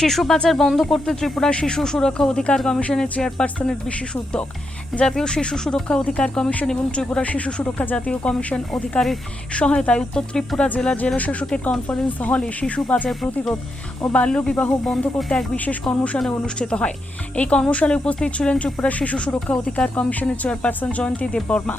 শিশু পাচার বন্ধ করতে ত্রিপুরা শিশু সুরক্ষা অধিকার কমিশনের চেয়ারপারসনের বিশেষ উদ্যোগ। জাতীয় শিশু সুরক্ষা অধিকার কমিশন এবং ত্রিপুরা শিশু সুরক্ষা জাতীয় কমিশন অধিকারের সহায়তায় উত্তর ত্রিপুরা জেলা শাসকের কনফারেন্স হলে শিশু পাচার প্রতিরোধ ও বাল্যবিবাহ বন্ধ করতে এক বিশেষ কর্মশালা অনুষ্ঠিত হয়। এই কর্মশালায় উপস্থিত ছিলেন ত্রিপুরা শিশু সুরক্ষা অধিকার কমিশনের চেয়ারপারসন জয়ন্তী দেববর্মা।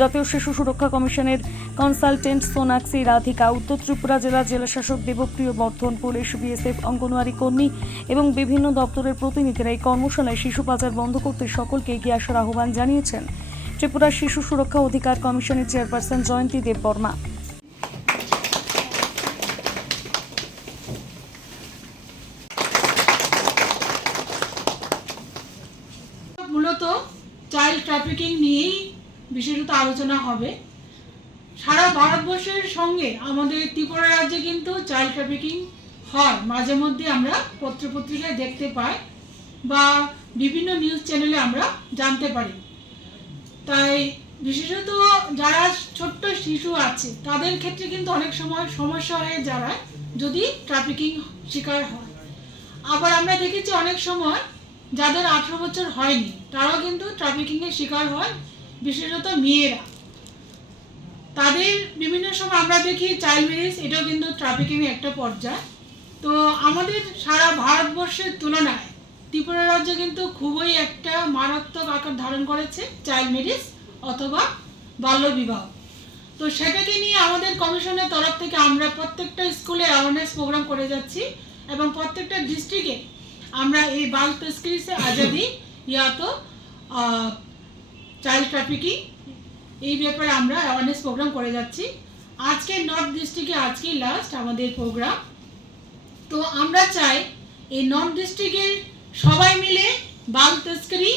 জাতীয় শিশু সুরক্ষা কমিশনের কনসালটেন্ট সোনাক্ষী রাধিকা, উত্তর ত্রিপুরা জেলার জেলাশাসক দেবপ্রিয় বর্ধন, পুলিশ, বিএসএফ, অঙ্গনওয়াড়ি কর্মী এবং বিভিন্ন দপ্তরের প্রতিনিধিরা এই কর্মশালায় শিশু পাচার বন্ধ করতে সকলকে এগিয়ে আসার আহ্বান জানিয়েছেন। ত্রিপুরা শিশু সুরক্ষা অধিকার কমিশনের চেয়ারপারসন জয়ন্তী দেববর্মা। মূলত চাইল্ড ট্রাফিকিং নিয়েই বিশেষত আলোচনা হবে। সারা ভারতবর্ষের সঙ্গে আমাদের ত্রিপুরা রাজ্যে কিন্তু চাইল্ড ট্রাফিকিং হয়। মাঝে মধ্যে আমরা পত্রপত্রিকায় দেখতে পাই বা বিভিন্ন নিউজ চ্যানেলে আমরা জানতে পারি। তাই বিশেষত যারা ছোট্ট শিশু আছে, তাদের ক্ষেত্রে কিন্তু অনেক সময় সমস্যা হয়ে দাঁড়ায় যদি ট্রাফিকিং শিকার হয়। আবার আমরা দেখেছি অনেক সময় যাদের আঠেরো বছর হয়নি, তারাও কিন্তু ট্রাফিকিংয়ের শিকার হয়। বিশেষত মেয়েরা। তাদের বিভিন্ন সময় আমরা দেখি চাইল্ড ম্যারেজ এটাও কিন্তু ট্রাফিকিংয়ের একটা পর্যায়। তো আমাদের সারা ভারতবর্ষের তুলনায় ত্রিপুরা রাজ্য কিন্তু খুবই একটা মারাত্মক আকার ধারণ করেছে চাইল্ড ম্যারেজ অথবা বাল্যবিবাহ তো সেটাকে নিয়ে আমাদের কমিশনের তরফ থেকে আমরা প্রত্যেকটা স্কুলে অ্যাওয়ারনেস প্রোগ্রাম করে যাচ্ছি এবং প্রত্যেকটা ডিস্ট্রিক্টে আমরা এই বাল তস্করি আজাদি ইয়া তো চাইল্ড ট্রাফিকিং এই ব্যাপারে আমরা অ্যাওয়ারনেস প্রোগ্রাম করে যাচ্ছি। আজকে নর্থ ডিস্ট্রিক্টে আজকে লাস্ট আমাদের প্রোগ্রাম তো আমরা চাই এই নর্থ ডিস্ট্রিক্টের সবাই মিলে বাল তস্করি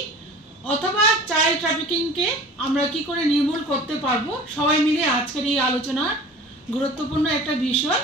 অথবা চাইল্ড ট্রাফিকিংকে আমরা কি করে নির্মূল করতে পারব, সবাই মিলে আজকের এই আলোচনার গুরুত্বপূর্ণ একটা বিষয়।